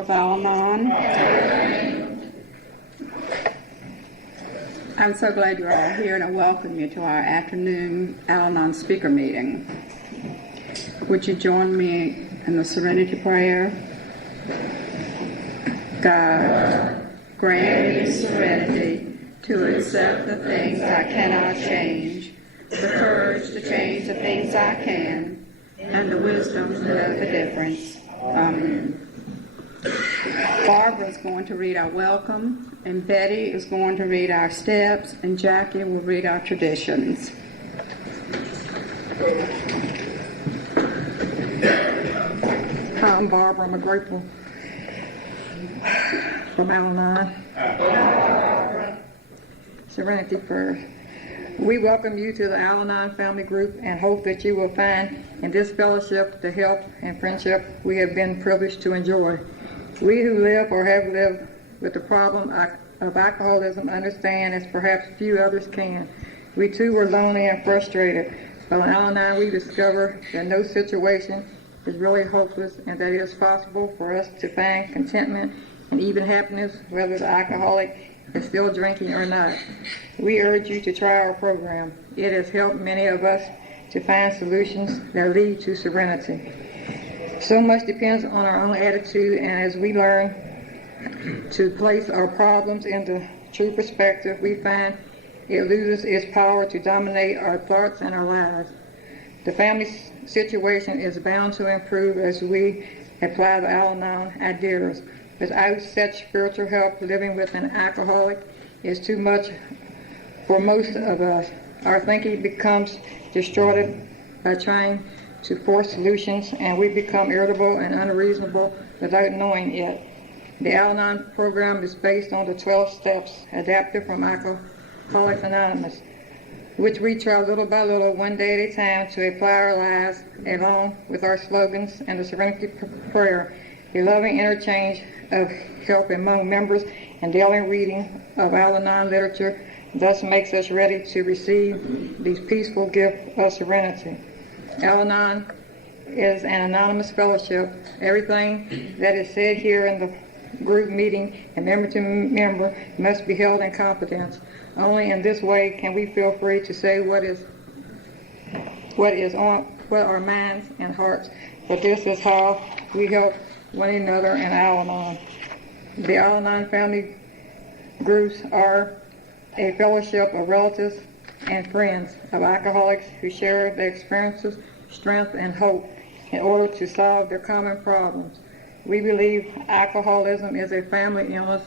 of Al-Anon. I'm so glad you're all here, and I welcome you to our afternoon Al-Anon speaker meeting. Would you join me in the serenity prayer? God, grant me serenity to accept the things I cannot change, the courage to change the things I can, and the wisdom to know the difference. Amen. Barbara is going to read our welcome, and Betty is going to read our steps, and Jackie will read our traditions. Hi, I'm Barbara. I'm a grateful from Al-Anon. Serenity prayer. We welcome you to the Al-Anon family group and hope that you will find in this fellowship the help and friendship we have been privileged to enjoy. We who live or have lived with the problem of alcoholism understand as perhaps few others can. We too were lonely and frustrated, but in Al-Anon we discover that no situation is really hopeless and that it is possible for us to find contentment and even happiness whether the alcoholic is still drinking or not. We urge you to try our program. It has helped many of us to find solutions that lead to serenity. So much depends on our own attitude, and as we learn to place our problems into true perspective, we find it loses its power to dominate our thoughts and our lives. The family situation is bound to improve as we apply the Al-Anon ideas. Without such spiritual help, living with an alcoholic is too much for most of us. Our thinking becomes distorted by trying to force solutions, and we become irritable and unreasonable without knowing it. The Al-Anon program is based on the 12 steps adapted from Alcoholics Anonymous, which we try little by little, one day at a time, to apply our lives along with our slogans and the serenity prayer, a loving interchange of help among members and daily reading of Al-Anon literature thus makes us ready to receive these peaceful gifts of serenity. Al-Anon is an anonymous fellowship. Everything that is said here in the group meeting and member to member must be held in confidence. Only in this way can we feel free to say what are our minds and hearts. But this is how we help one another in Al-Anon. The Al-Anon family groups are a fellowship of relatives and friends of alcoholics who share their experiences, strength, and hope in order to solve their common problems. We believe alcoholism is a family illness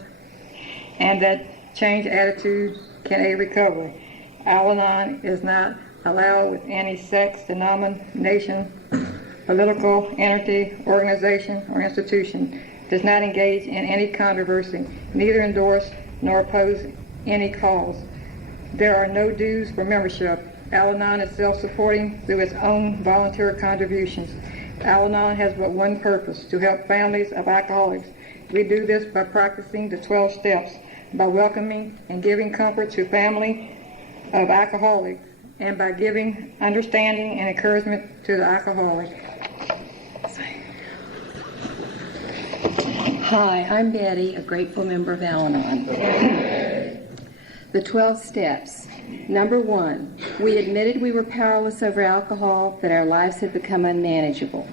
and that change attitudes can aid recovery. Al-Anon is not allowed with any sex, denomination, political entity, organization, or institution, does not engage in any controversy, neither endorse nor oppose any cause. There are no dues for membership. Al-Anon is self-supporting through its own voluntary contributions. Al-Anon has but one purpose, to help families of alcoholics. We do this by practicing the 12 steps, by welcoming and giving comfort to family of alcoholics, and by giving understanding and encouragement to the alcoholic. Hi, I'm Betty, a grateful member of Al-Anon. The 12 steps. Number 1, we admitted we were powerless over alcohol, that our lives had become unmanageable.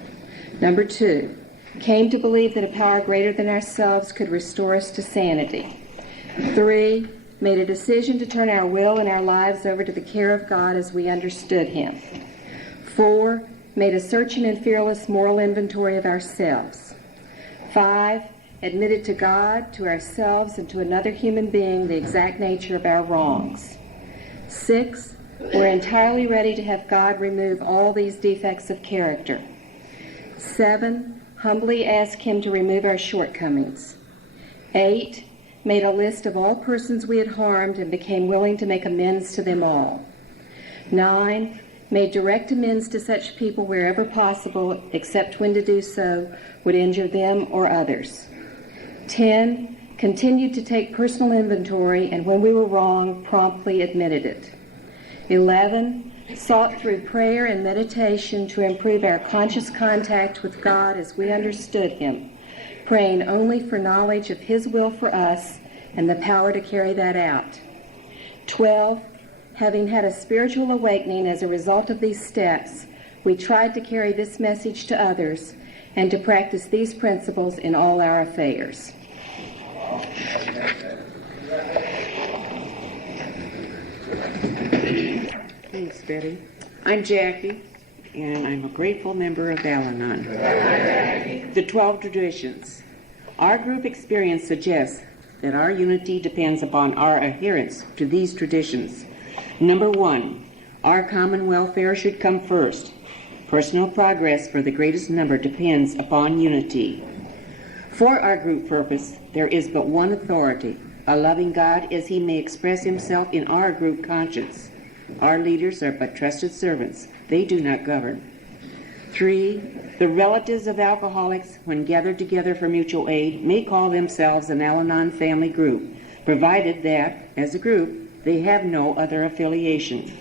Number 2, came to believe that a power greater than ourselves could restore us to sanity. 3, made a decision to turn our will and our lives over to the care of God as we understood Him. 4, made a searching and fearless moral inventory of ourselves. 5, admitted to God, to ourselves, and to another human being the exact nature of our wrongs. 6, we're entirely ready to have God remove all these defects of character. 7, humbly ask Him to remove our shortcomings. 8, made a list of all persons we had harmed and became willing to make amends to them all. 9, made direct amends to such people wherever possible, except when to do so would injure them or others. 10, continued to take personal inventory, and when we were wrong, promptly admitted it. 11, sought through prayer and meditation to improve our conscious contact with God as we understood Him, praying only for knowledge of His will for us and the power to carry that out. 12, having had a spiritual awakening as a result of these steps, we tried to carry this message to others and to practice these principles in all our affairs. Thanks, Betty. I'm Jackie, and I'm a grateful member of Al-Anon. The 12 traditions. Our group experience suggests that our unity depends upon our adherence to these traditions. Number 1, our common welfare should come first. Personal progress for the greatest number depends upon unity. For our group purpose, there is but one authority, a loving God as He may express Himself in our group conscience. Our leaders are but trusted servants. They do not govern. 3, the relatives of alcoholics, when gathered together for mutual aid, may call themselves an Al-Anon family group, provided that, as a group, they have no other affiliation.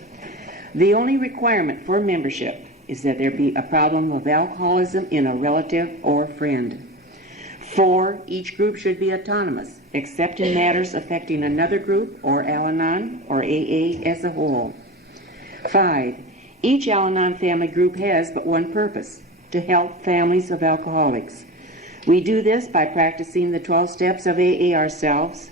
The only requirement for membership is that there be a problem of alcoholism in a relative or friend. 4, each group should be autonomous, except in matters affecting another group or Al-Anon or AA as a whole. 5, each Al-Anon family group has but one purpose, to help families of alcoholics. We do this by practicing the 12 steps of AA ourselves,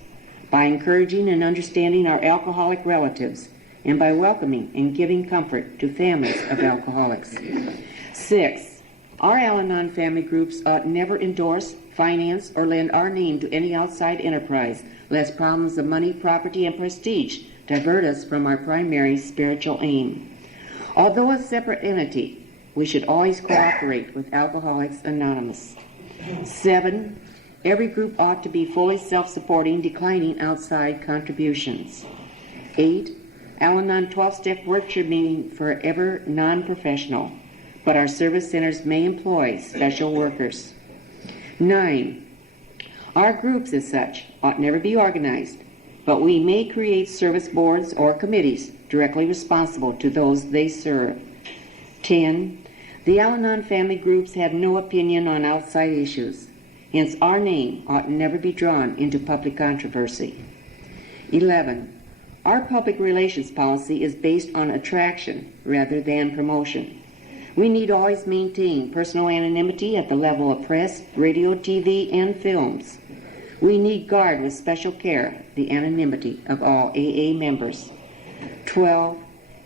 by encouraging and understanding our alcoholic relatives, and by welcoming and giving comfort to families of alcoholics. 6, our Al-Anon family groups ought never endorse, finance, or lend our name to any outside enterprise, lest problems of money, property, and prestige divert us from our primary spiritual aim. Although a separate entity, we should always cooperate with Alcoholics Anonymous. 7, every group ought to be fully self-supporting, declining outside contributions. 8, Al-Anon 12-step work should be forever non-professional, but our service centers may employ special workers. 9, our groups as such ought never be organized, but we may create service boards or committees directly responsible to those they serve. 10, the Al-Anon family groups have no opinion on outside issues, hence our name ought never be drawn into public controversy. 11, our public relations policy is based on attraction rather than promotion. We need always maintain personal anonymity at the level of press, radio, TV, and films. We need guard with special care the anonymity of all AA members. 12,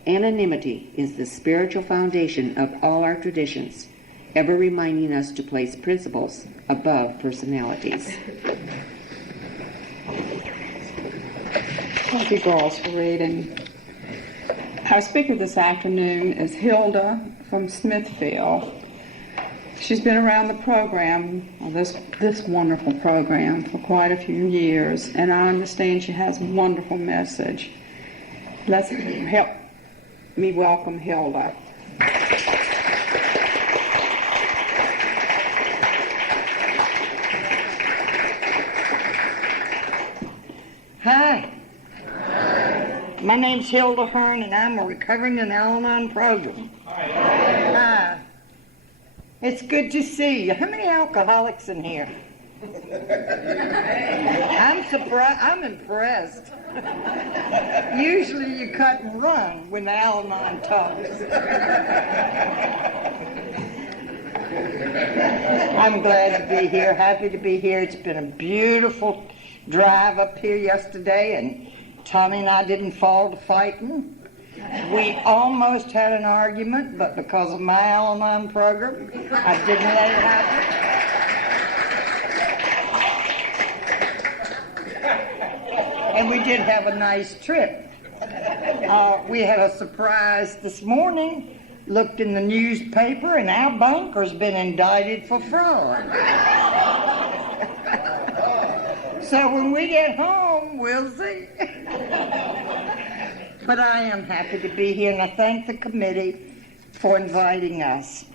anonymity is the spiritual foundation of all our traditions, ever reminding us to place principles above personalities. Thank you, girls, for reading. Our speaker this afternoon is Hilda from Smithfield. She's been around the program, this wonderful program, for quite a few years, and I understand she has a wonderful message. Let's help me welcome Hilda. Hi. My name's Hilda Hearn, and I'm a recovering in Al-Anon program. Hi. It's good to see you. How many alcoholics in here? I'm surprised. I'm impressed. Usually you cut and run when the Al-Anon talks. I'm glad to be here, happy to be here. It's been a beautiful drive up here yesterday, and Tommy and I didn't fall to fighting. We almost had an argument, but because of my Al-Anon program, I didn't let it happen. And we did have a nice trip. We had a surprise this morning. Looked in the newspaper, and our banker's been indicted for fraud. So when we get home, we'll see. But I am happy to be here, and I thank the committee for inviting us.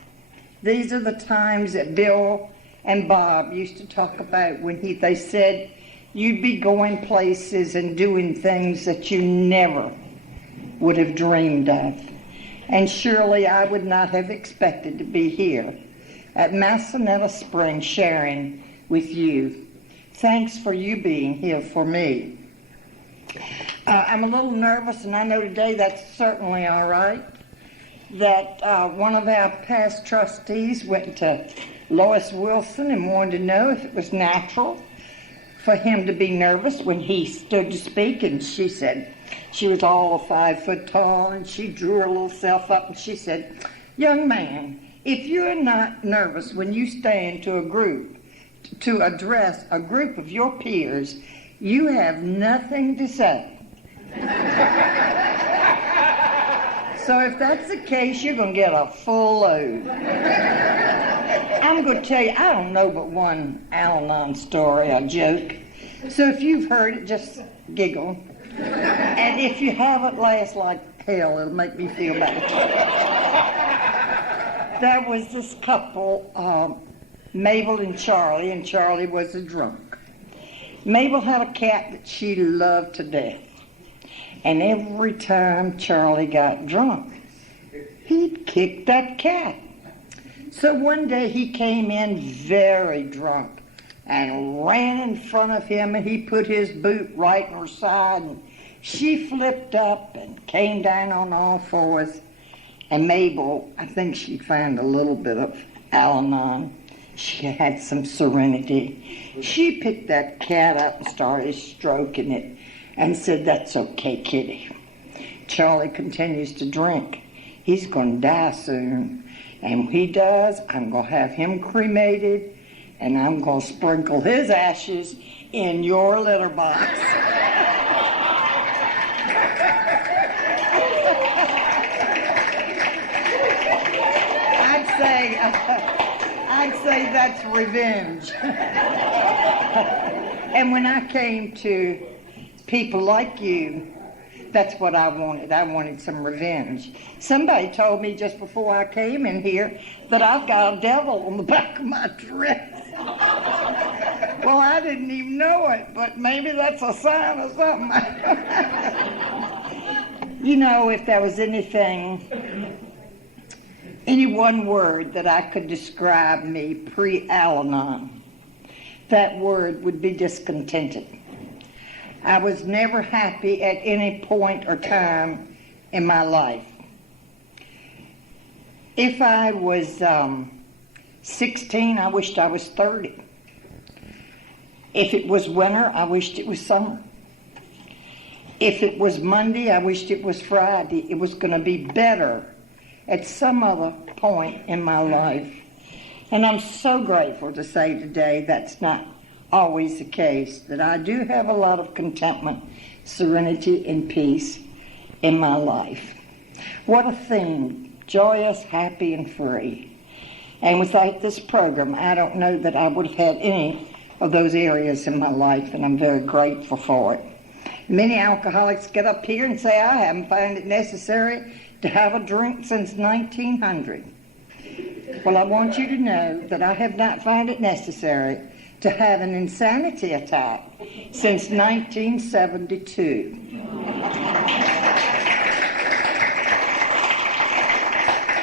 These are the times that Bill and Bob used to talk about when they said you'd be going places and doing things that you never would have dreamed of. and surely I would not have expected to be here at Massanetta Springs sharing with you. Thanks for you being here for me. I'm a little nervous, and I know today that's certainly all right, that one of our past trustees went to Lois Wilson and wanted to know if it was natural for him to be nervous when he stood to speak, and she said, she was all of 5 foot tall, and she drew her little self up, and she said, young man, if you're not nervous when you stand to address a group of your peers, you have nothing to say. So if that's the case, you're going to get a full load. I'm going to tell you, I don't know but one Al-Anon story, a joke. So if you've heard it, just giggle. And if you haven't, laugh like hell. It'll make me feel better. There was this couple, Mabel and Charlie was a drunk. Mabel had a cat that she loved to death. And every time Charlie got drunk, he'd kick that cat. So one day he came in very drunk and ran in front of him, and he put his boot right in her side, and she flipped up and came down on all fours. And Mabel, I think she found a little bit of Al-Anon. She had some serenity. She picked that cat up and started stroking it and said, that's okay, kitty. Charlie continues to drink. He's going to die soon. And when he does, I'm going to have him cremated, and I'm going to sprinkle his ashes in your litter box. I'd say that's revenge. And when I came to people like you, that's what I wanted. I wanted some revenge. Somebody told me just before I came in here that I've got a devil on the back of my dress. Well, I didn't even know it, but maybe that's a sign of something. You know, if there was any one word that I could describe me pre-Al-Anon, that word would be discontented. I was never happy at any point or time in my life. If I was 16, I wished I was 30. If it was winter, I wished it was summer. If it was Monday, I wished it was Friday. It was going to be better at some other point in my life. And I'm so grateful to say today that's not always the case, that I do have a lot of contentment, serenity, and peace in my life. What a theme, joyous, happy, and free. And without this program, I don't know that I would have had any of those areas in my life, and I'm very grateful for it. Many alcoholics get up here and say, I haven't found it necessary to have a drink since 1900. Well, I want you to know that I have not found it necessary to have an insanity attack since 1972.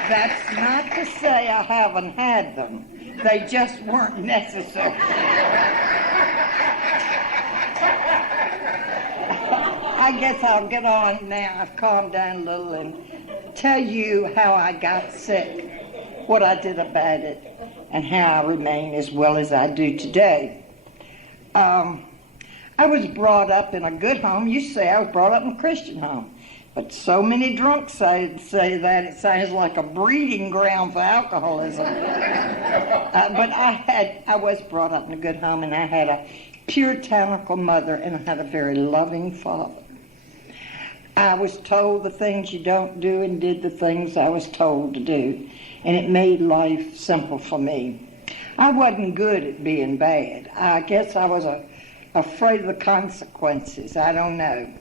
That's not to say I haven't had them. They just weren't necessary. I guess I'll get on now. I've calmed down a little and tell you how I got sick, what I did about it, and how I remain as well as I do today. I was brought up in a good home. You say I was brought up in a Christian home. But so many drunks say that it sounds like a breeding ground for alcoholism. But I was brought up in a good home, and I had a puritanical mother, and I had a very loving father. I was told the things you don't do and did the things I was told to do, and it made life simple for me. I wasn't good at being bad. I guess I was afraid of the consequences. I don't know.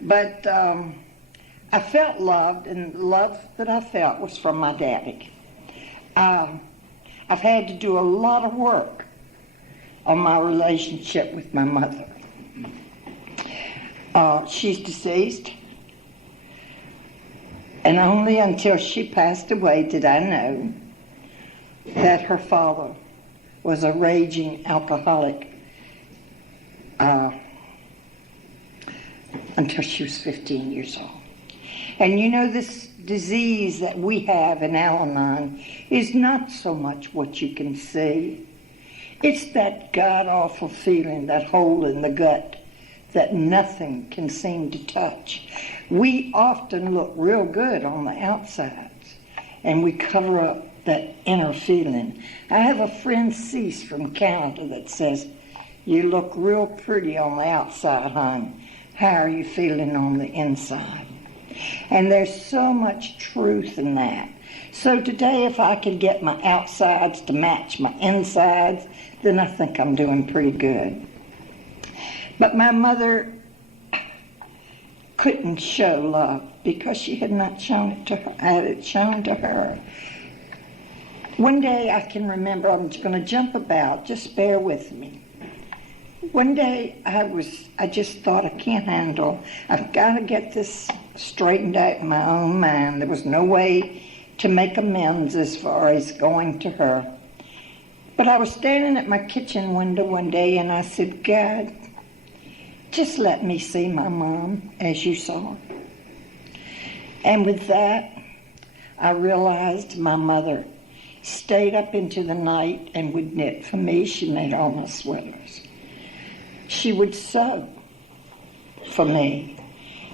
But I felt loved, and the love that I felt was from my daddy. I've had to do a lot of work on my relationship with my mother. She's deceased. And only until she passed away did I know that her father was a raging alcoholic until she was 15 years old. And you know, this disease that we have in Al-Anon is not so much what you can see. It's that god-awful feeling, that hole in the gut that nothing can seem to touch. We often look real good on the outsides, and we cover up that inner feeling. I have a friend, Cease, from Canada, that says, "You look real pretty on the outside, hon. How are you feeling on the inside?" And there's so much truth in that. So today, if I can get my outsides to match my insides, then I think I'm doing pretty good. But my mother couldn't show love because she had not shown it to her, had it shown to her. One day I can remember, I'm going to jump about, just bear with me. One day I just thought, I can't handle, I've got to get this straightened out in my own mind. There was no way to make amends as far as going to her. But I was standing at my kitchen window one day and I said, "God, just let me see my mom as you saw her." And with that, I realized my mother stayed up into the night and would knit for me. She made all my sweaters. She would sew for me.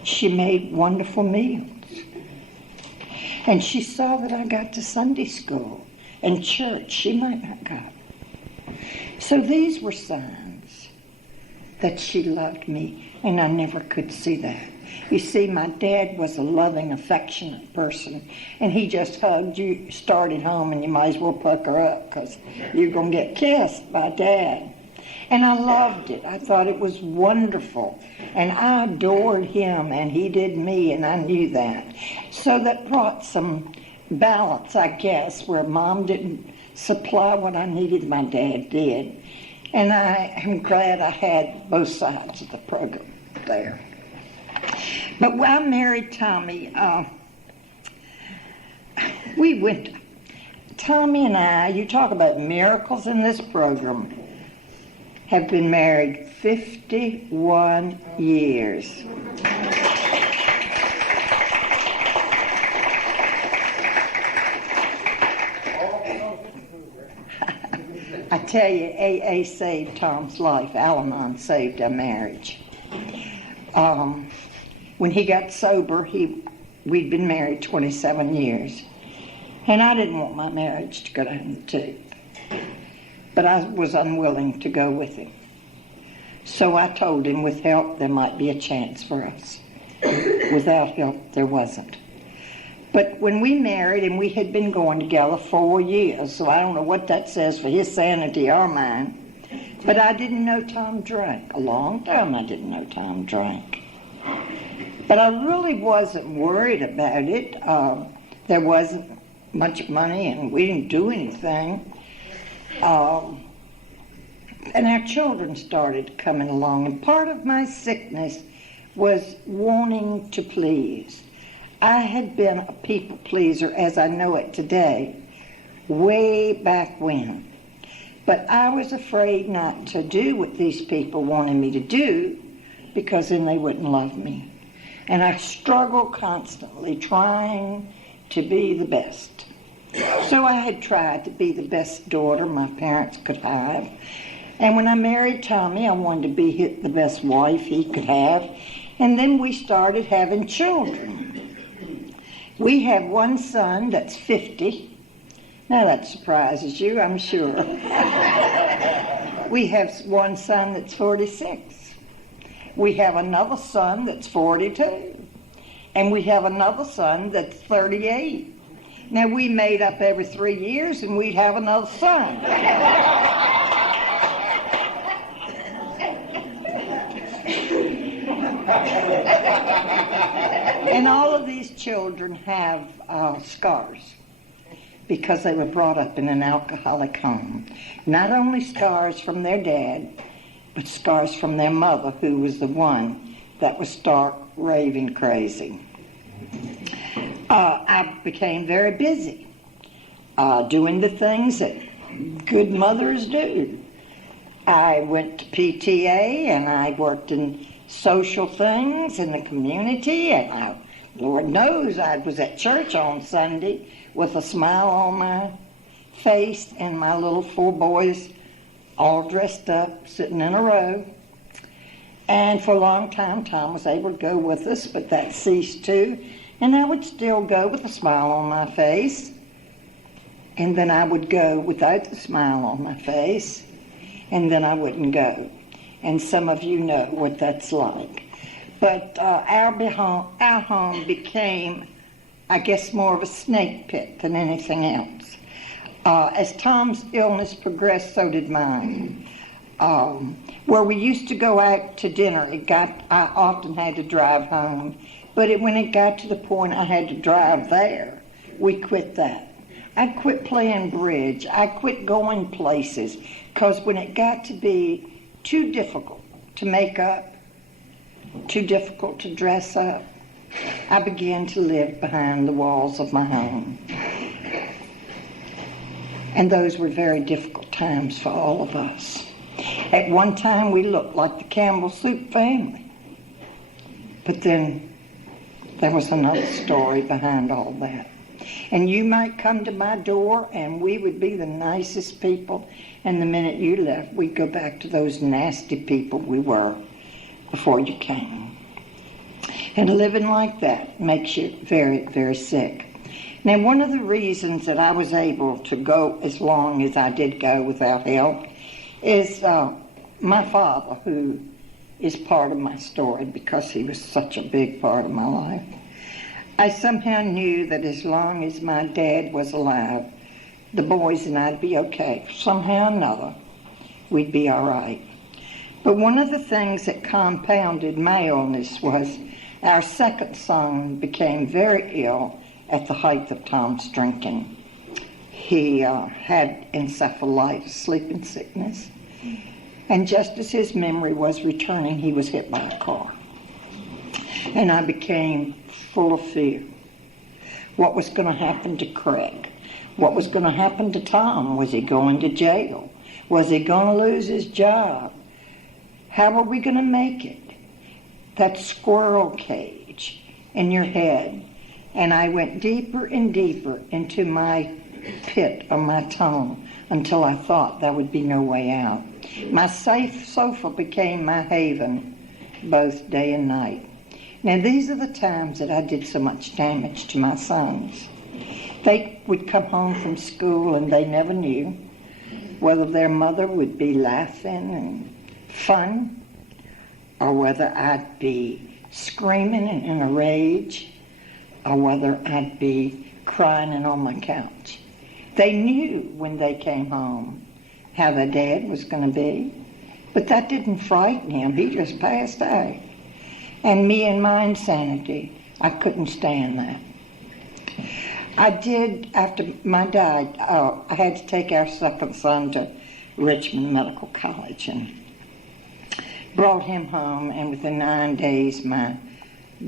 She made wonderful meals. And she saw that I got to Sunday school and church. She might not go. So these were signs that she loved me, and I never could see that. You see, my dad was a loving, affectionate person, and he just hugged you, started home, and you might as well pucker up because you're going to get kissed by Dad. And I loved it. I thought it was wonderful. And I adored him, and he did me, and I knew that. So that brought some balance, I guess, where Mom didn't supply what I needed, my dad did. And I am glad I had both sides of the program there. But when I married Tommy, Tommy and I, you talk about miracles in this program, have been married 51 years. I tell you, AA saved Tom's life. Al-Anon saved our marriage. When he got sober, we'd been married 27 years. And I didn't want my marriage to go down the tube. But I was unwilling to go with him. So I told him with help there might be a chance for us. Without help, there wasn't. But when we married, and we had been going together 4 years, so I don't know what that says for his sanity or mine, but I didn't know Tom drank. A long time I didn't know Tom drank. But I really wasn't worried about it. There wasn't much money, and we didn't do anything. And our children started coming along, and part of my sickness was wanting to please. I had been a people pleaser as I know it today, way back when. But I was afraid not to do what these people wanted me to do, because then they wouldn't love me. And I struggled constantly trying to be the best. So I had tried to be the best daughter my parents could have. And when I married Tommy, I wanted to be the best wife he could have. And then we started having children. We have one son that's 50. Now that surprises you, I'm sure. We have one son that's 46. We have another son that's 42. And we have another son that's 38. Now, we made up every 3 years, and we'd have another son. And all of these children have scars because they were brought up in an alcoholic home. Not only scars from their dad, but scars from their mother, who was the one that was stark raving crazy. I became very busy doing the things that good mothers do. I went to PTA and I worked in social things in the community, and Lord knows I was at church on Sunday with a smile on my face and my little 4 boys all dressed up, sitting in a row. And for a long time, Tom was able to go with us, but that ceased too. And I would still go with a smile on my face. And then I would go without the smile on my face. And then I wouldn't go. And some of you know what that's like. But our home became, I guess, more of a snake pit than anything else. As Tom's illness progressed, so did mine. Where we used to go out to dinner, I often had to drive home. But when it got to the point I had to drive there, we quit that. I quit playing bridge. I quit going places. Because when it got to be too difficult to make up, too difficult to dress up, I began to live behind the walls of my home. And those were very difficult times for all of us. At one time, we looked like the Campbell Soup family. But then there was another story behind all that. And you might come to my door, and we would be the nicest people, and the minute you left, we'd go back to those nasty people we were before you came. And living like that makes you very, very sick. Now, one of the reasons that I was able to go as long as I did go without help is my father, who is part of my story because he was such a big part of my life. I somehow knew that as long as my dad was alive, the boys and I'd be okay. Somehow or another, we'd be all right. But one of the things that compounded my illness was our second son became very ill at the height of Tom's drinking. He had encephalitis, sleeping sickness. And just as his memory was returning, he was hit by a car. And I became full of fear. What was going to happen to Craig? What was going to happen to Tom? Was he going to jail? Was he going to lose his job? How were we going to make it? That squirrel cage in your head. And I went deeper and deeper into my pit of my tunnel until I thought there would be no way out. My safe sofa became my haven both day and night. Now, these are the times that I did so much damage to my sons. They would come home from school and they never knew whether their mother would be laughing and fun or whether I'd be screaming and in a rage or whether I'd be crying and on my couch. They knew when they came home how their dad was going to be, but that didn't frighten him. He just passed out. And me and my insanity, I couldn't stand that. I did, after my dad, I had to take our second son to Richmond Medical College and brought him home, and within 9 days my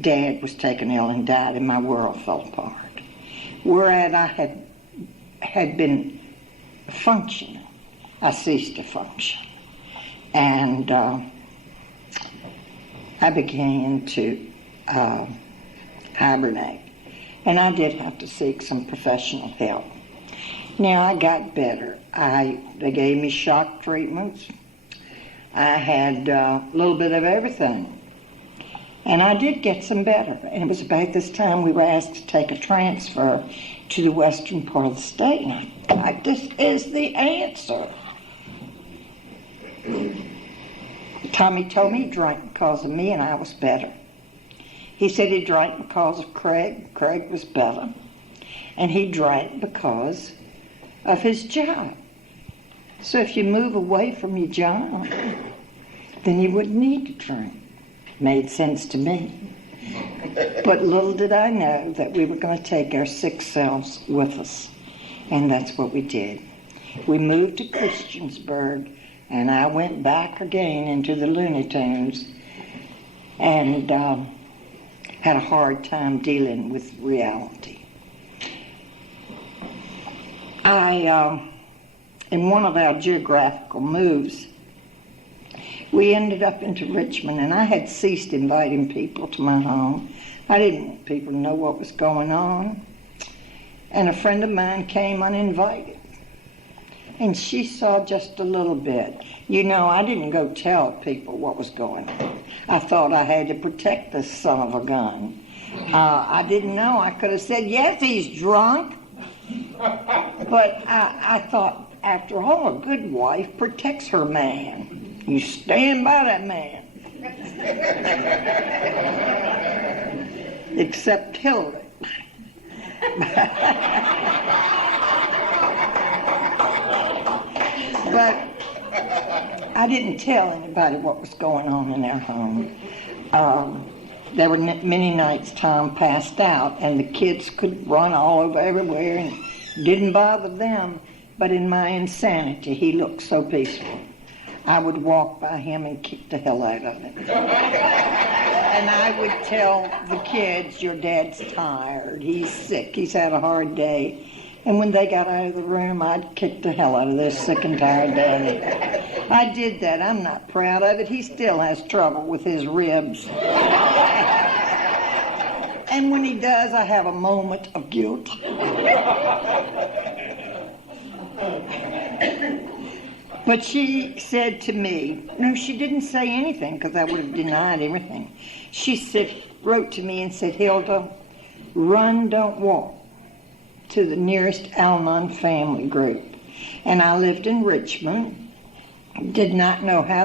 dad was taken ill and died, and my world fell apart. Whereas I had been functioning, I ceased to function. And I began to hibernate. And I did have to seek some professional help. Now I got better. They gave me shock treatments. I had a little bit of everything. And I did get some better. And it was about this time we were asked to take a transfer to the western part of the state. And I thought, this is the answer. Tommy told me he drank because of me and I was better. He said he drank because of Craig. Craig was better. And he drank because of his job. So if you move away from your job, then you wouldn't need to drink. Made sense to me. But little did I know that we were going to take our sick selves with us. And that's what we did. We moved to Christiansburg, and I went back again into the Looney Tunes. And had a hard time dealing with reality. In one of our geographical moves, we ended up into Richmond, and I had ceased inviting people to my home. I didn't want people to know what was going on. And a friend of mine came uninvited, and she saw just a little bit. You know, I didn't go tell people what was going on. I thought I had to protect this son of a gun. I didn't know. I could have said, yes, he's drunk. But I thought, after all, a good wife protects her man. You stand by that man. Except Hilda. But I didn't tell anybody what was going on in their home. There were many nights Tom passed out, and the kids could run all over everywhere and didn't bother them. But in my insanity, he looked so peaceful. I would walk by him and kick the hell out of him. And I would tell the kids, your dad's tired, he's sick, he's had a hard day. And when they got out of the room, I'd kick the hell out of their sick and tired daddy. I did that. I'm not proud of it. He still has trouble with his ribs. And when he does, I have a moment of guilt. But she said to me, no, she didn't say anything because I would have denied everything. She wrote to me and said, Hilda, run, don't walk to the nearest Al-Anon family group. And I lived in Richmond, did not know how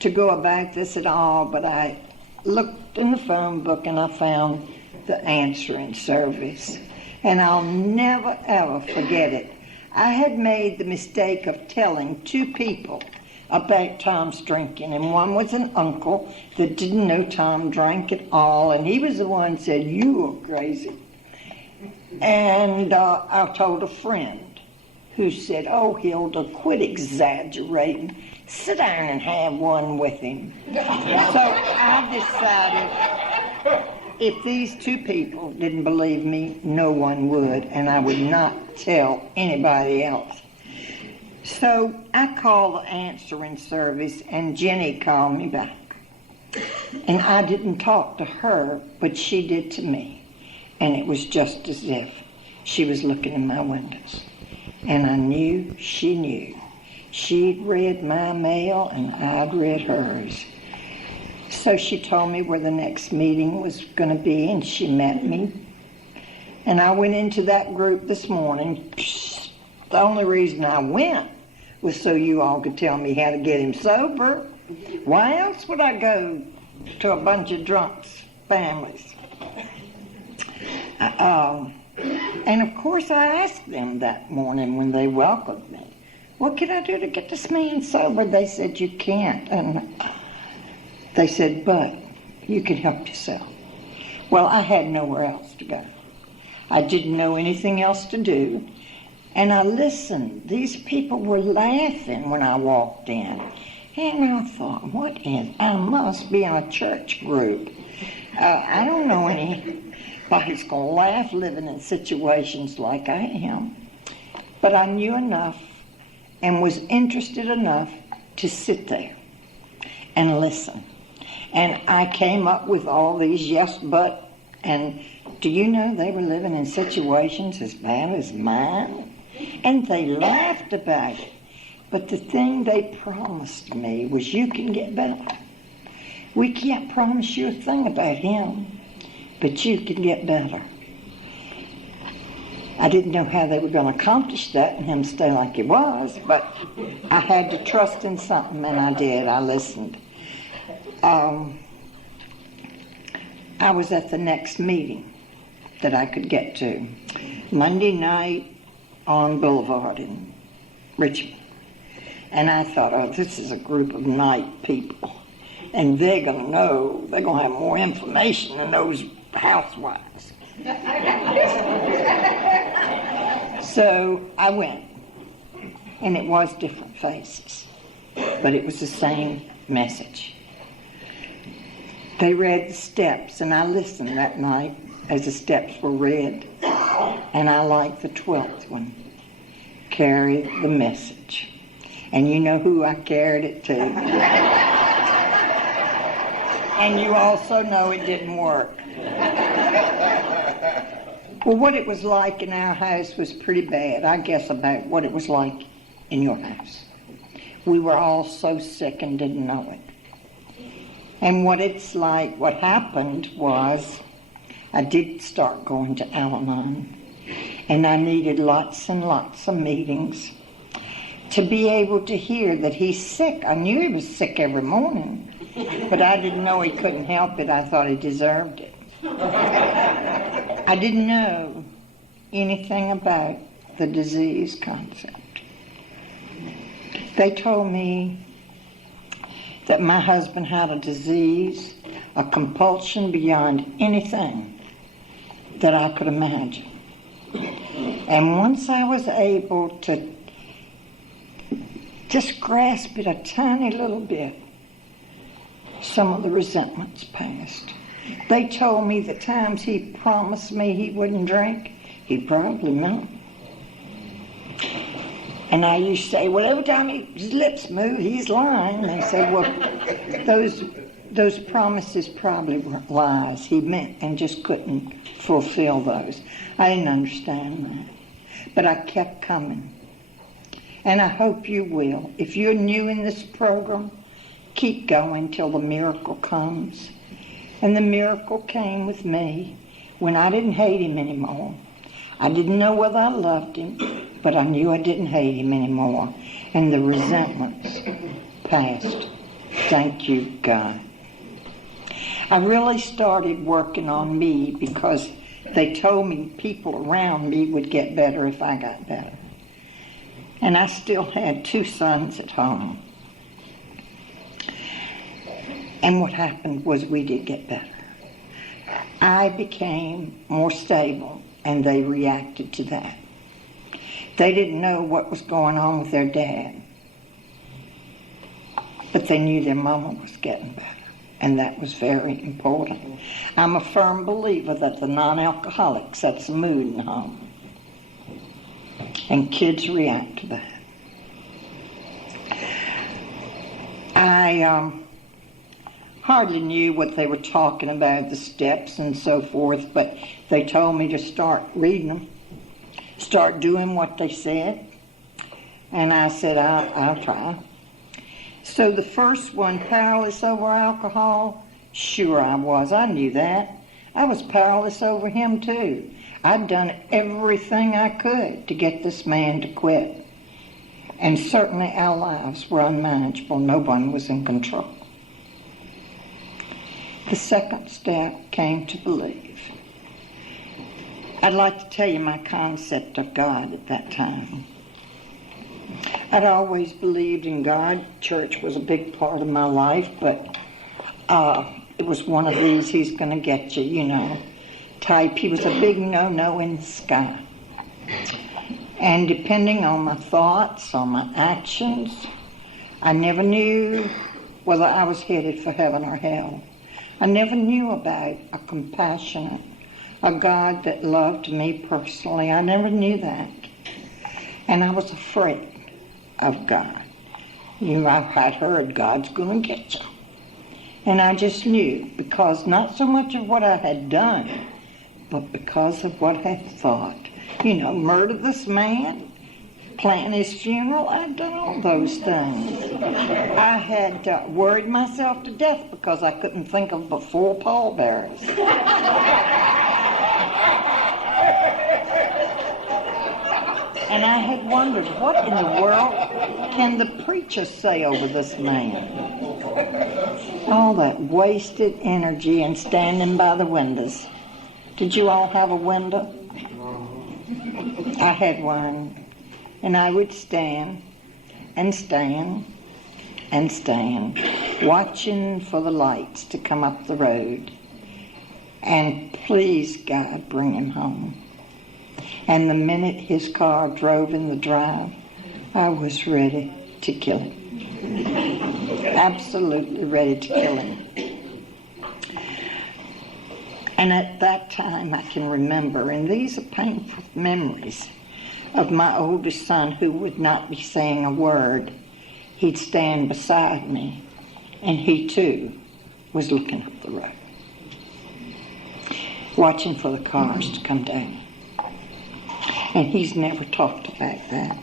to go about this at all, but I looked in the phone book and I found the answering service. And I'll never, ever forget it. I had made the mistake of telling two people about Tom's drinking, and one was an uncle that didn't know Tom drank at all, and he was the one who said, you are crazy. And I told a friend who said, oh, Hilda, quit exaggerating. Sit down and have one with him. So I decided if these two people didn't believe me, no one would, and I would not tell anybody else. So I called the answering service, and Jenny called me back. And I didn't talk to her, but she did to me. And it was just as if she was looking in my windows. And I knew she knew. She'd read my mail, and I'd read hers. So she told me where the next meeting was going to be, and she met me. And I went into that group this morning. The only reason I went was so you all could tell me how to get him sober. Why else would I go to a bunch of drunks' families? And of course I asked them that morning when they welcomed me, what can I do to get this man sober? They said, you can't. And they said, but you can help yourself. Well, I had nowhere else to go. I didn't know anything else to do. And I listened. These people were laughing when I walked in. And I thought, I must be in a church group. I don't know anybody's going to laugh living in situations like I am. But I knew enough and was interested enough to sit there and listen. And I came up with all these yes, but, and do you know they were living in situations as bad as mine? And they laughed about it. But the thing they promised me was you can get better. We can't promise you a thing about him, but you can get better. I didn't know how they were going to accomplish that and him stay like he was, but I had to trust in something, and I did. I listened. I was at the next meeting that I could get to. Monday night on Boulevard in Richmond. And I thought, oh, this is a group of night people. And they're going to know, they're going to have more information than those housewives. So I went. And it was different faces. But it was the same message. They read the steps, and I listened that night as the steps were read, and I liked the 12th one, carry the message. And you know who I carried it to. And you also know it didn't work. Well, what it was like in our house was pretty bad. I guess about what it was like in your house. We were all so sick and didn't know it. And what happened was I did start going to Al-Anon, and I needed lots and lots of meetings to be able to hear that he's sick. I knew he was sick every morning, but I didn't know he couldn't help it. I thought he deserved it. I didn't know anything about the disease concept. They told me that my husband had a disease, a compulsion beyond anything that I could imagine. And once I was able to just grasp it a tiny little bit, some of the resentments passed. They told me the times he promised me he wouldn't drink, he probably meant. And I used to say, well, every time his lips move, he's lying. They said, well, those promises probably were lies. He meant and just couldn't fulfill those. I didn't understand that. But I kept coming. And I hope you will. If you're new in this program, keep going till the miracle comes. And the miracle came with me when I didn't hate him anymore. I didn't know whether I loved him, but I knew I didn't hate him anymore. And the resentments passed. Thank you, God. I really started working on me because they told me people around me would get better if I got better. And I still had 2 sons at home. And what happened was we did get better. I became more stable, and they reacted to that. They didn't know what was going on with their dad, but they knew their mama was getting better, and that was very important. I'm a firm believer that the non-alcoholic sets the mood in the home, and kids react to that. I hardly knew what they were talking about, the steps and so forth, but they told me to start reading them, start doing what they said, and I said, I'll try. So the first one, powerless over alcohol, sure I was. I knew that. I was powerless over him too. I'd done everything I could to get this man to quit. And certainly our lives were unmanageable. No one was in control. The second step came to believe. I'd like to tell you my concept of God at that time. I'd always believed in God. Church was a big part of my life, but it was one of these, he's going to get you, you know, type. He was a big no-no in the sky. And depending on my thoughts, on my actions, I never knew whether I was headed for heaven or hell. I never knew about a compassionate, a God that loved me personally. I never knew that. And I was afraid of God. You know, I'd heard God's going to get you. And I just knew, because not so much of what I had done, but because of what I had thought. You know, murder this man, plan his funeral, I'd done all those things. I had worried myself to death because I couldn't think of but 4 pallbearers. And I had wondered, what in the world can the preacher say over this man? All that wasted energy and standing by the windows. Did you all have a window? I had one. And I would stand and stand and stand, watching for the lights to come up the road. And please, God, bring him home. And the minute his car drove in the drive, I was ready to kill him. Absolutely ready to kill him. And at that time I can remember, and these are painful memories, of my oldest son who would not be saying a word. He'd stand beside me, and he too was looking up the road, watching for the cars to come down. And he's never talked about that.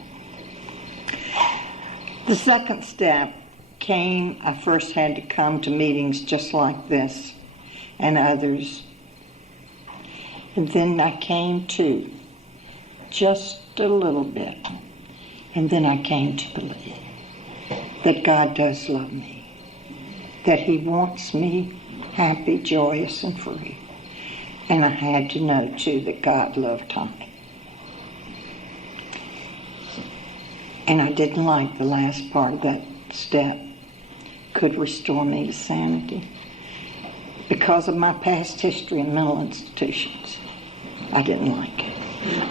The second step came, I first had to come to meetings just like this and others. And then I came to just a little bit. And then I came to believe that God does love me, that he wants me happy, joyous, and free. And I had to know, too, that God loved Tommy. And I didn't like the last part of that step, could restore me to sanity. Because of my past history in mental institutions, I didn't like it.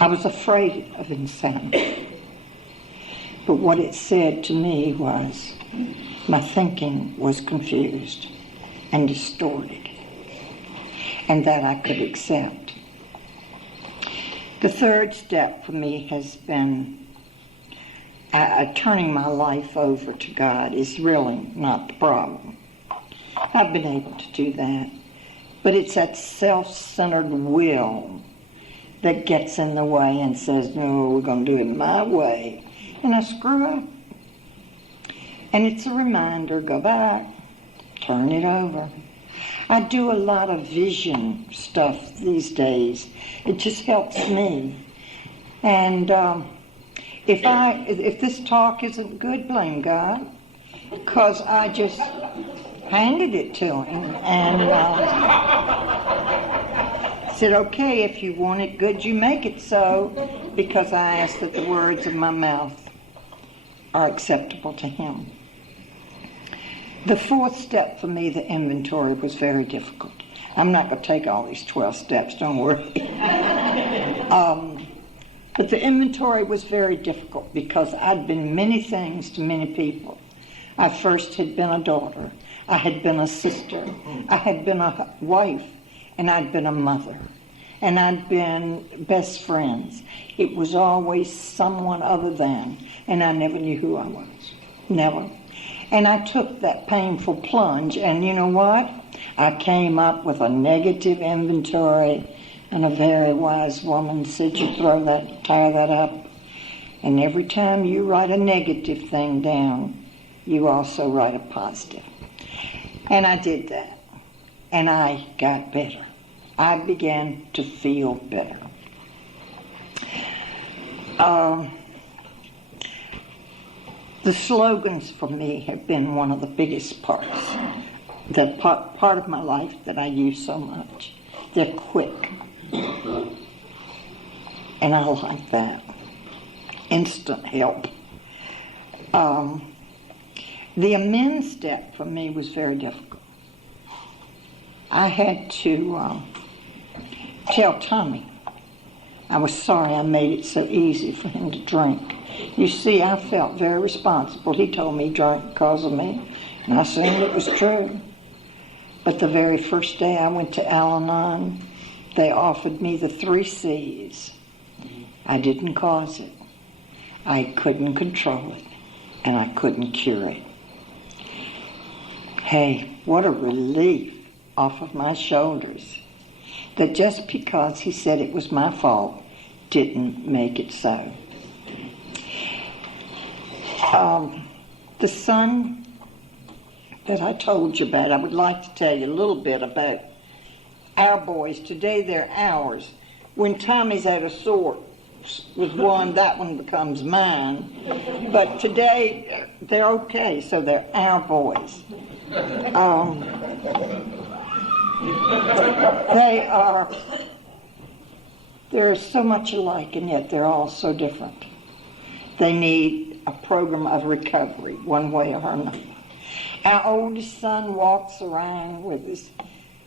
I was afraid of insanity. But what it said to me was my thinking was confused and distorted, and that I could accept. The third step for me has been turning my life over to God is really not the problem. I've been able to do that. But it's that self-centered will that gets in the way and says, no, we're going to do it my way. And I screw up. And it's a reminder, go back, turn it over. I do a lot of vision stuff these days. It just helps me. And if this talk isn't good, blame God, because I just handed it to him and said, okay, if you want it good, you make it so, because I ask that the words of my mouth are acceptable to him. The fourth step for me, the inventory, was very difficult. I'm not going to take all these 12 steps, don't worry. But the inventory was very difficult because I'd been many things to many people. I first had been a daughter. I had been a sister. I had been a wife, and I'd been a mother. And I'd been best friends. It was always someone other than, and I never knew who I was. Never. And I took that painful plunge, and you know what? I came up with a negative inventory, and a very wise woman said, you tie that up, and every time you write a negative thing down, you also write a positive. And I did that, and I got better. I began to feel better. The slogans for me have been one of the biggest parts, the part of my life that I use so much. They're quick, and I like that. Instant help. The amend step for me was very difficult. I had to tell Tommy I was sorry I made it so easy for him to drink. You see, I felt very responsible. He told me he drank because of me, and I assumed it was true. But the very first day I went to Al-Anon, they offered me the 3 C's. I didn't cause it. I couldn't control it, and I couldn't cure it. Hey, what a relief off of my shoulders that just because he said it was my fault didn't make it so. The son that I told you about, I would like to tell you a little bit about our boys. Today they're ours. When Tommy's out of sorts with one, that one becomes mine. But today they're okay, so they're our boys. They're so much alike, and yet they're all so different. They need a program of recovery, one way or another. Our oldest son walks around with his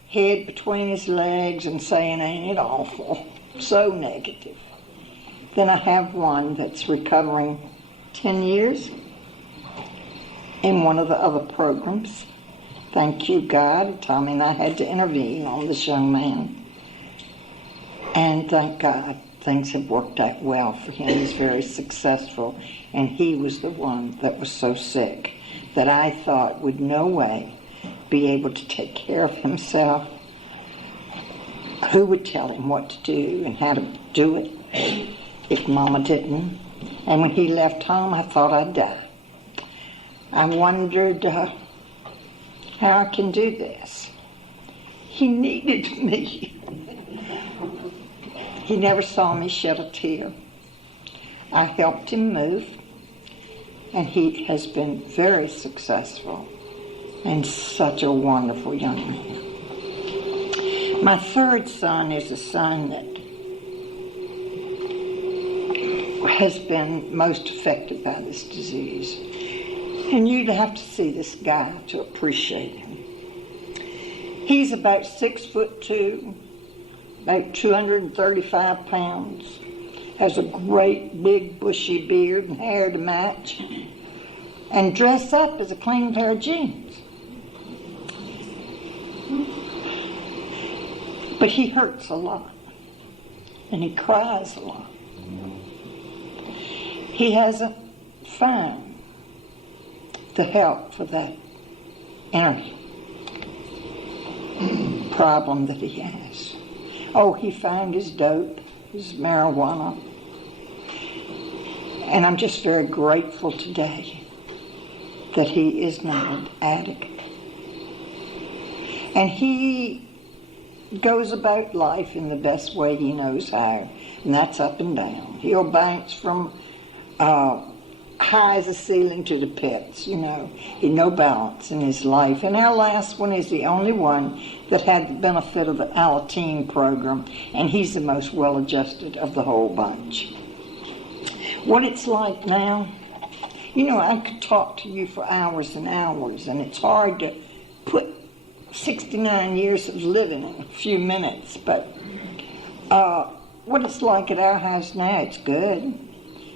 head between his legs and saying, ain't it awful? So negative. Then I have one that's recovering 10 years in one of the other programs. Thank you, God. Tommy and I had to intervene on this young man. And thank God, things have worked out well for him. He's very successful. And he was the one that was so sick that I thought would no way be able to take care of himself. Who would tell him what to do and how to do it if Mama didn't? And when he left home, I thought I'd die. I wondered how I can do this. He needed me. He never saw me shed a tear. I helped him move, and he has been very successful and such a wonderful young man. My third son is a son that has been most affected by this disease. And you'd have to see this guy to appreciate him. He's about 6'2", about 235 pounds, has a great big bushy beard and hair to match, and dressed up as a clean pair of jeans. But he hurts a lot, and he cries a lot. He hasn't found the help for that inner problem that he has. Oh, he found his dope, his marijuana. And I'm just very grateful today that he is not an addict. And he goes about life in the best way he knows how, and that's up and down. He'll bounce from high as the ceiling to the pits, you know. He had no balance in his life. And our last one is the only one that had the benefit of the Al-Anon program, and he's the most well-adjusted of the whole bunch. What it's like now, you know, I could talk to you for hours and hours, and it's hard to put 69 years of living in a few minutes, but what it's like at our house now, it's good.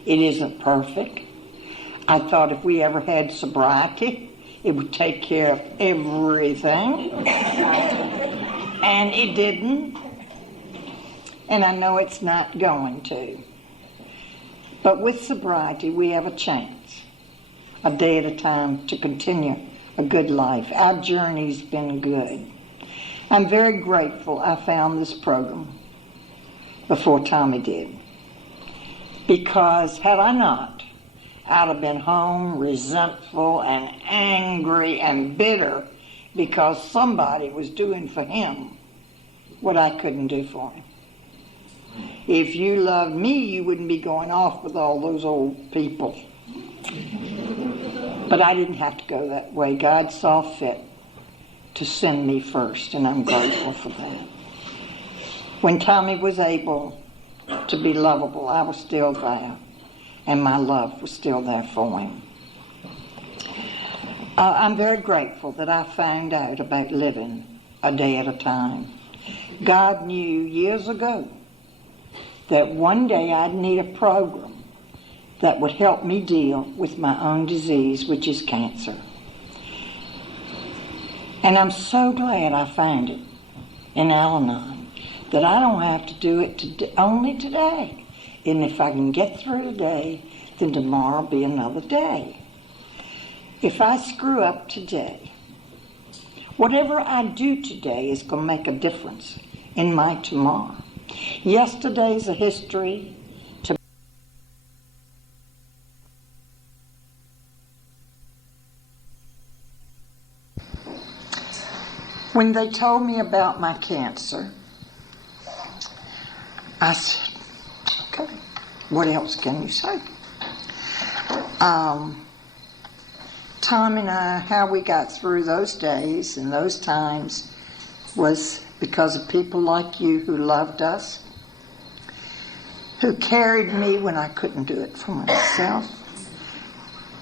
It isn't perfect. I thought if we ever had sobriety, it would take care of everything. And it didn't. And I know it's not going to. But with sobriety, we have a chance, a day at a time, to continue a good life. Our journey's been good. I'm very grateful I found this program before Tommy did. Because had I not, I'd have been home resentful and angry and bitter because somebody was doing for him what I couldn't do for him. If you loved me, you wouldn't be going off with all those old people. But I didn't have to go that way. God saw fit to send me first, and I'm grateful for that. When Tommy was able to be lovable, I was still there, and my love was still there for him. I'm very grateful that I found out about living a day at a time. God knew years ago that one day I'd need a program that would help me deal with my own disease, which is cancer. And I'm so glad I found it in Al-Anon, that I don't have to do it only today. And if I can get through today, then tomorrow will be another day. If I screw up today, whatever I do today is going to make a difference in my tomorrow. Yesterday's a history. When they told me about my cancer, I said, okay, what else can you say? Tom and I, how we got through those days and those times was because of people like you who loved us, who carried me when I couldn't do it for myself,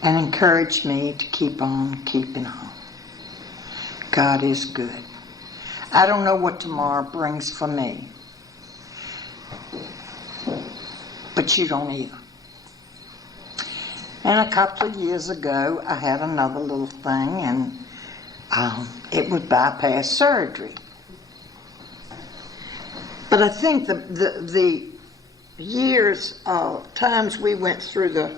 and encouraged me to keep on keeping on. God is good. I don't know what tomorrow brings for me, but you don't either. And a couple of years ago, I had another little thing, and it would bypass surgery. But I think the years of times we went through the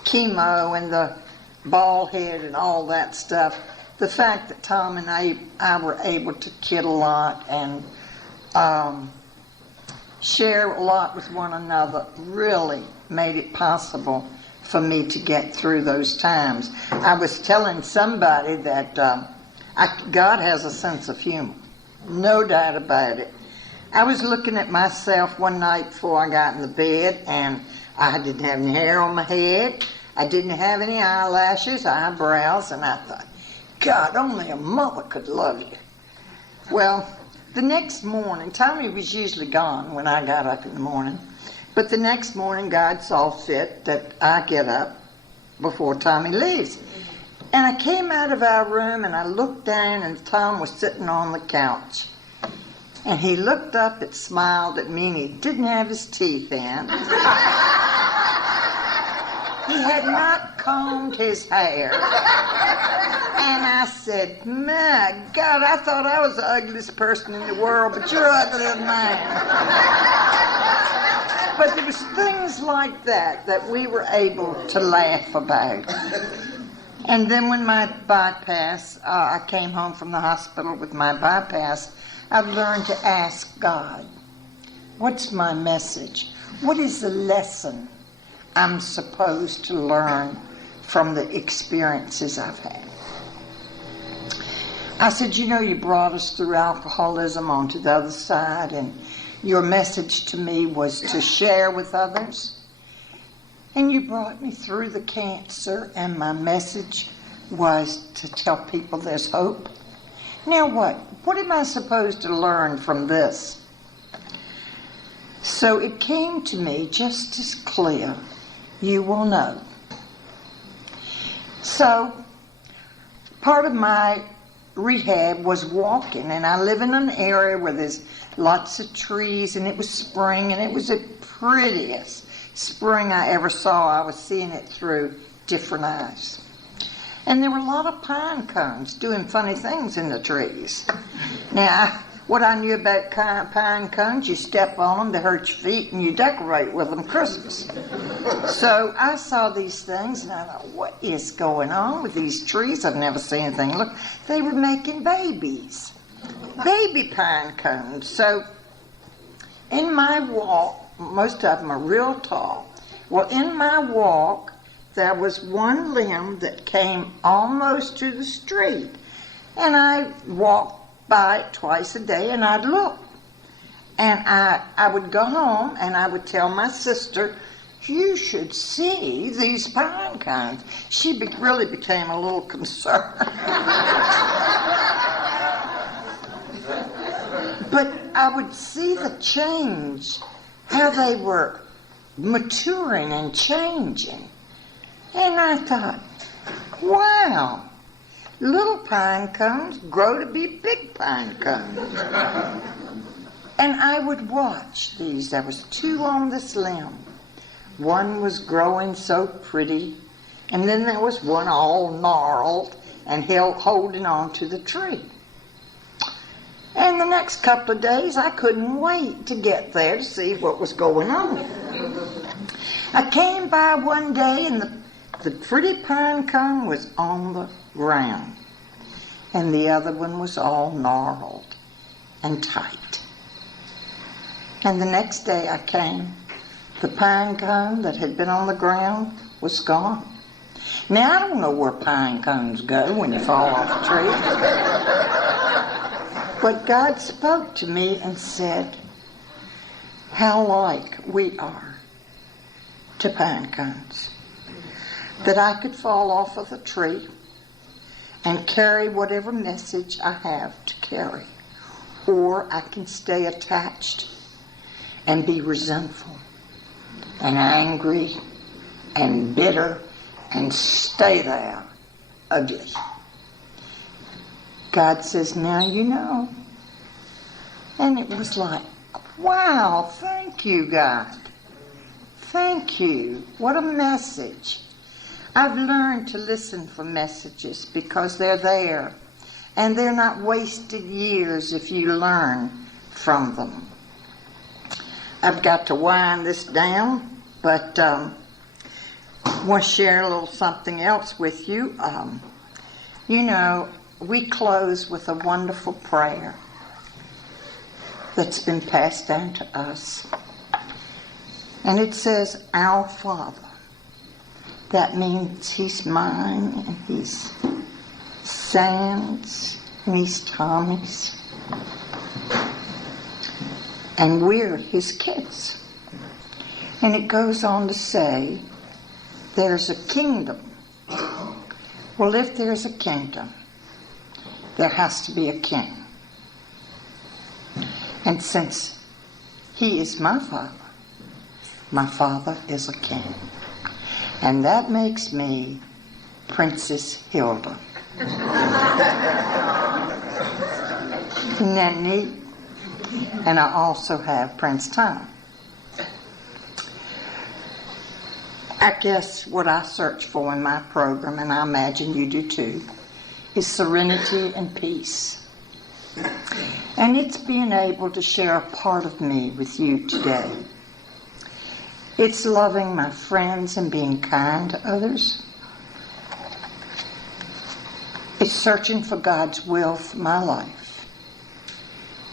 chemo and the bald head and all that stuff, the fact that Tom and I were able to kid a lot and share a lot with one another really made it possible for me to get through those times. I was telling somebody that God has a sense of humor, no doubt about it. I was looking at myself one night before I got in the bed, and I didn't have any hair on my head. I didn't have any eyelashes, eyebrows, and I thought, God, only a mother could love you. Well, the next morning, Tommy was usually gone when I got up in the morning, but the next morning God saw fit that I get up before Tommy leaves. And I came out of our room and I looked down and Tom was sitting on the couch. And he looked up and smiled at me and he didn't have his teeth in. He had not combed his hair. And I said, my God, I thought I was the ugliest person in the world, but you're uglier than mine. But there was things like that we were able to laugh about. And then when my bypass, I came home from the hospital with my bypass, I've learned to ask God, what's my message? What is the lesson I'm supposed to learn from the experiences I've had? I said, you brought us through alcoholism onto the other side, and your message to me was to share with others. And you brought me through the cancer, and my message was to tell people there's hope. Now what? What am I supposed to learn from this? So it came to me just as clear. You will know. So part of my rehab was walking, and I live in an area where there's lots of trees, and it was spring, and it was the prettiest spring I ever saw. I was seeing it through different eyes. And there were a lot of pine cones doing funny things in the trees. Now, what I knew about pine cones, you step on them, they hurt your feet, and you decorate with them Christmas. So I saw these things, and I thought, what is going on with these trees? I've never seen anything. Look, they were making babies, baby pine cones. So in my walk, most of them are real tall. Well, in my walk, there was one limb that came almost to the street. And I walked by it twice a day, and I'd look. And I would go home, and I would tell my sister, you should see these pine cones. She really became a little concerned. But I would see the change, how they were maturing and changing. And I thought, wow, little pine cones grow to be big pine cones. And I would watch these. There was two on this limb. One was growing so pretty, and then there was one all gnarled and holding on to the tree. And the next couple of days, I couldn't wait to get there to see what was going on. I came by one day, and the pretty pine cone was on the ground, and the other one was all gnarled and tight. And the next day I came, the pine cone that had been on the ground was gone. Now, I don't know where pine cones go when you fall off a tree. But God spoke to me and said, how like we are to pine cones. That I could fall off of the tree and carry whatever message I have to carry. Or I can stay attached and be resentful and angry and bitter and stay there ugly. God says, now you know. And it was like, wow, thank you, God. Thank you. What a message. I've learned to listen for messages because they're there. And they're not wasted years if you learn from them. I've got to wind this down, but I want to share a little something else with you. You know, we close with a wonderful prayer that's been passed down to us. And it says, Our Father. That means He's mine, and He's Sam's, and He's Tommy's. And we're His kids. And it goes on to say, there's a kingdom. Well, if there's a kingdom, there has to be a king. And since He is my Father is a king. And that makes me Princess Hilda. Isn't that neat? And I also have Prince Tom. I guess what I search for in my program, and I imagine you do too, is serenity and peace. And it's being able to share a part of me with you today. It's loving my friends and being kind to others. It's searching for God's will for my life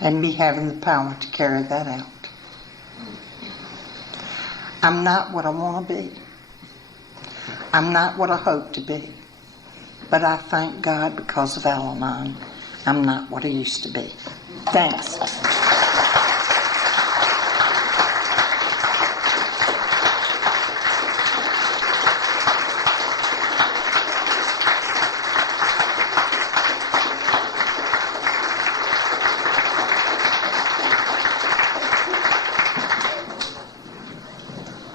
and me having the power to carry that out. I'm not what I want to be. I'm not what I hope to be. But I thank God because of Al-Anon, I'm not what I used to be. Thanks.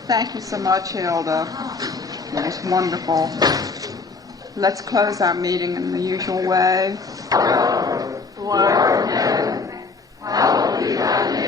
Thank you so much, Hilda. It was wonderful. Let's close our meeting in the usual way. Who art in heaven, hallowed be thy name.